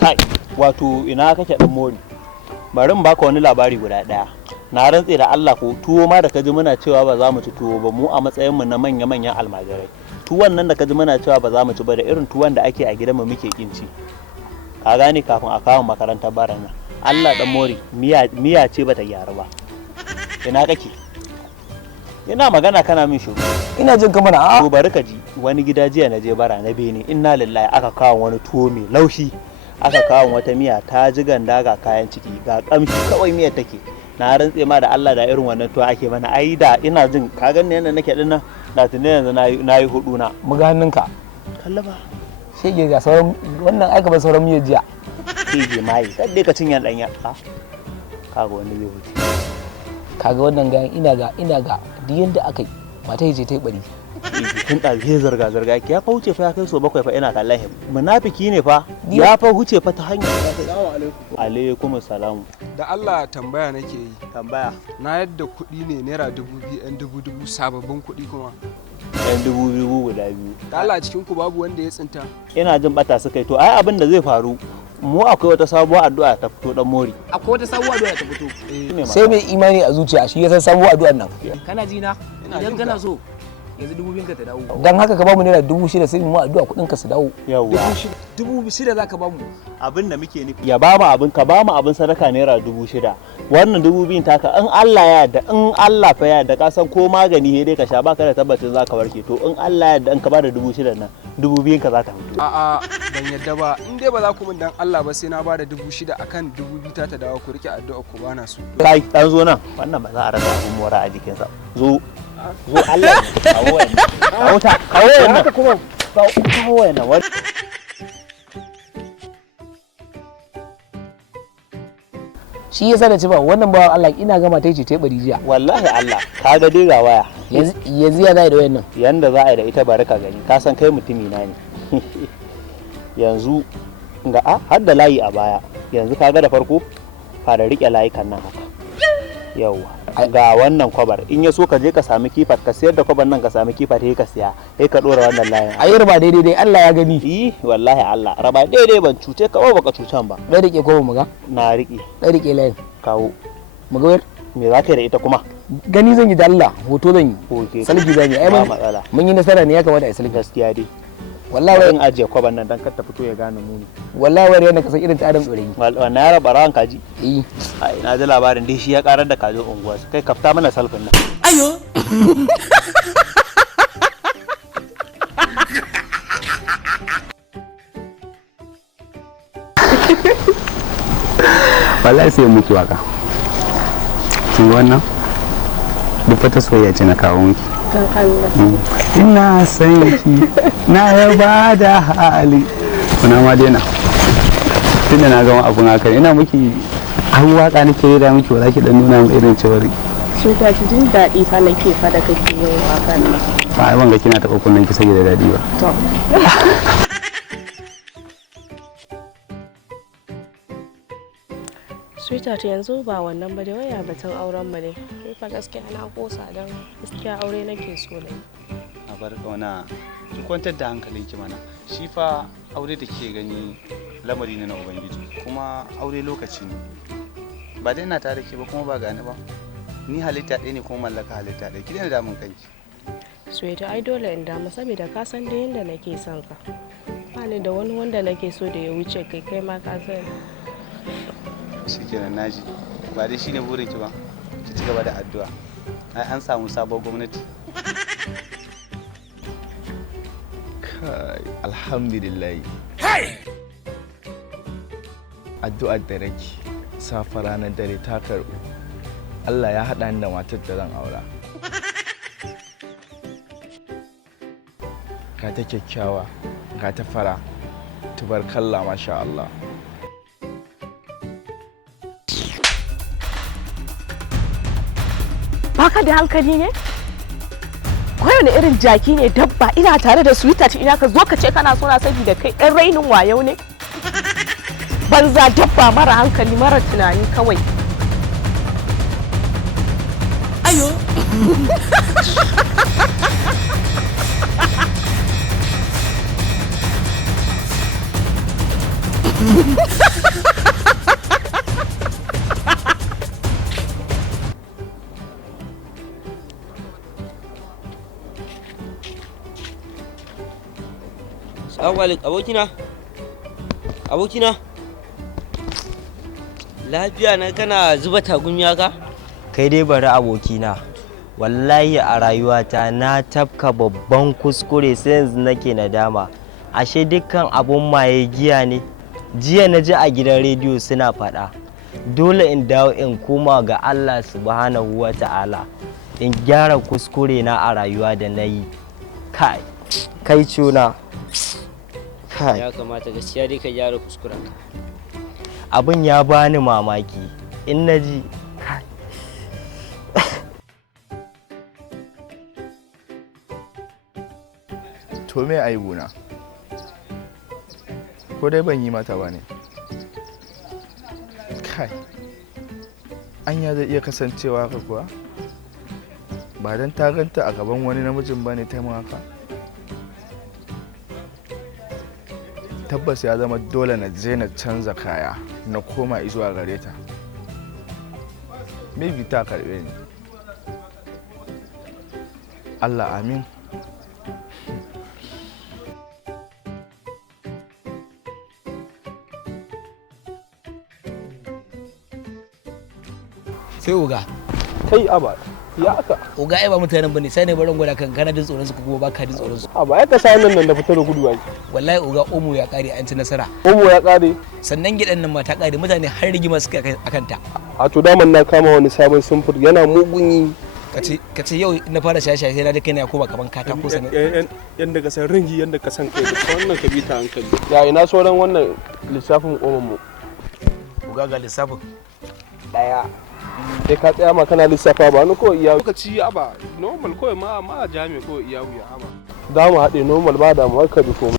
kai wato ina kake dan mori bari in baka wani labari guda daya na rantse da Allah ko tuwo ma da kaji muna cewa ba za mu ci tuwo ba mu a matsayin mu na manya-manyan almajirai tuwon nan da kaji muna cewa ba za mu ci ba da irin tuwon da ake a gidanmu muke kinci ka gane kafin a kawo makarantar baran nan Allah dan mori miya ce bata gyaru ba ina kake ina magana kana min shiru ina jin kamar a to bari ka ji wani gida jiya na je bara na bene inna lillahi aka kawo wani tuwo mai laushi aka kawo wata miya ta ji ganda ga kayan ciki ga kamshi kawai miyar take na rantse ma da Allah da irin wannan tuwo ake mana ai da ina jin ka ganni yanda nake dinnan da tunne yanzu nayi hudu na muga hannunka kallaba shege ga sauran wannan aika ba sauran miyar jiya shege mai sai dai ka cinye dan ya kaga wani zai huce kaga wannan gayan ina ga duk yanda aka yi mata yace ta yi bari tun ɗazi zarga ya fa huce fa ya kai so 7 fa ina kallon him munafiki ne fa ya fa huce fa ta hanyar assalamu alaikum salamu da Allah tambaya nake yi tambaya na yadda kuɗi ne naira 2000 yan 2000 sababbin kuɗi kuma yan 2000 guda biyu da Allah cikin ku babu wanda ya tsinta ina jin bata suka yi to ai abin da zai faru mu akwai wata sabuwar addu'a ta fito dan mori akwai wata sabuwar addu'a ta fito sai mai imani a zuciya shi ya san sabuwar addu'ar nan kana ji na idan kana so yanzu 2000 ka ta dawo dan haka ka bamu naira 6000 sai mu addu'a kudin ka su dawo yawa 6000 zaka bamu abin da muke nufi ya bamu abin ka bamu abin sadaka naira 6000 wannan 2000 taka in Allah ya yarda in Allah fa ya yarda ka san ko magani he dai ka sha baka da tabbacin zaka warke to in Allah ya yarda in ka bada 6000 nan 2000 ka za ta mutu a'a ban yadda ba in dai ba za ku min dan Allah ba sai na bada 6000 akan 2000 ta dawo ku rike addu'a ku bana su kai dan zo nan wannan ba za a rasa abun mora a jikinsa zo Allah kawo wannan kawo wannan wani shi yasa da ci ba wannan bawan Allah ina gama ta ce ta bari jiya wallahi Allah ka ga dai ga waya yanzu ya zai da wayannan yanda za a yi da ita bari ka gani ka san kai mutumi na ne yanzu ga har da layi a baya yanzu ka ga da farko fara rike layukan nan haka yauwa ga wannan kwabar in ya so ka je ka sami kifar ka siyar da kwabar nan ka sami kifar sai ka siya sai ka dora wannan layin ayi raba daidai dai Allah ya gani wallahi Allah raba daidai ban cuce ka ba baka cucan ba dai rike kwabar mu ga na rike dai rike layin kawo mu ga me za ka yi da ita kuma gani zan yi da Allah hoto zan yi salgi zan yi ai mun yi nasara ne ya kamata ai salgi gaskiya dai wallahi wai in ajiye kwaban nan dan kar ta fito ya gane mu ne wallahi wai yana kasan irin ta adam doreyi wannan ya raba rawan kaji ai na ji labarin dai shi ya karar da kaji unguwa kai kafta mana salfin nan ayo wallahi sai muki waka kin wannan duk fata soyayya ce na kawo miki ina san ki na yaba da hali kuna ma daina tunda na gama abun haka ina miki an waka nake rera miki wala ki dan nuna mu irin cewar shi ta ji jin daɗi fa nake fa da kake yin waka ne ba ai ban ga kina taɓa kunnen ki saboda daɗi ba to sweetheart yanzu ba wannan ba da waya batun auren mu ne kai fa gaskiya na kosa dan gaskiya aure nake so ne a bar kauna ki kwantar da hankalinki mana shi fa aure da ke gani lamari ne na ubangiji kuma aure lokaci ne ba dai ina tare ke ba kuma ba gani ba ni halitta ɗaya ne kuma mallaka halitta ɗaya ki daina damun kanki sweetheart ai dole in damu saboda ka san da yanda nake son ka ba ni da wani wanda nake so da ya wuce kai kai ma ka san shikenan naji ba dai shine burin ki ba ki ci gaba da addu'a ai an samu sabon gwamnati kai alhamdulillah addu'ar da rake safa ranar dare ta karɓu Allah ya haɗa ni da matar da zan aura ga ta kyakkyawa ga ta fara tubarkalla masha Allah baka da hankali ne? Kowane irin jaki ne dabba ina tare da sweetheart ina ka zo ka ce kana so na saki da kai ɗan rainin wayau ne? Banza dabba mara hankali mara tunani kawai. Ayo! Salamu alaikum abokina lafiya na kana zuba tagumi haka? Kai dai bari abokina, wallahi a rayuwata na tafka babban kuskure sai yanzu nake nadama. Ashe dukkan abun maye giya ne. Jiya na ji a gidan rediyo suna faɗa, dole in dawo in koma ga Allah subhanahu wa ta'ala in gyara kuskure na a rayuwa da na yi. Kai cuna. Ya kamata gaskiya dai ka gyara kuskurenka. Abin ya bani mamaki in na ji. To me aibuna? Ko dai ban yi mata ba ne? Kai, anya zai iya kasancewa haka kuwa? Ba don ta ganta a gaban wani namijin ba ne ta haka? Tabbas ya zama dole na je na canza kaya na koma zuwa gare ta. Maybe ta karbe ni. Allah amin. Sai oga. Kai aba ya aka. Oga ai ba mutanen bane sai ne barin gwada kan kana jin tsoron su ko ba ka jin tsoron su. Aba ya ka sa nan da fitar da gudu ai. Wallahi oga omo ya kare an ci nasara. Omo ya kare. Sannan gidan nan ma ta kare mutane har rigima suka akan ta. A to daman na kama wani sabon sumfur yana mugun yi. Kace yau na fara shaye-shaye sai na da kaina ya koma kaman katako sanan. Yanda ka san ringi yanda ka san kai wannan ka bi ta hankali. Ya ina sauran wannan lissafin omon mu. Oga ga lissafin. Daya. Sai ka tsaya ma kana lissafa ba ni ko iya lokaci aba normal ko ma jami ko iya wuya aba. Za mu haɗe normal ba da mu ka ji komai.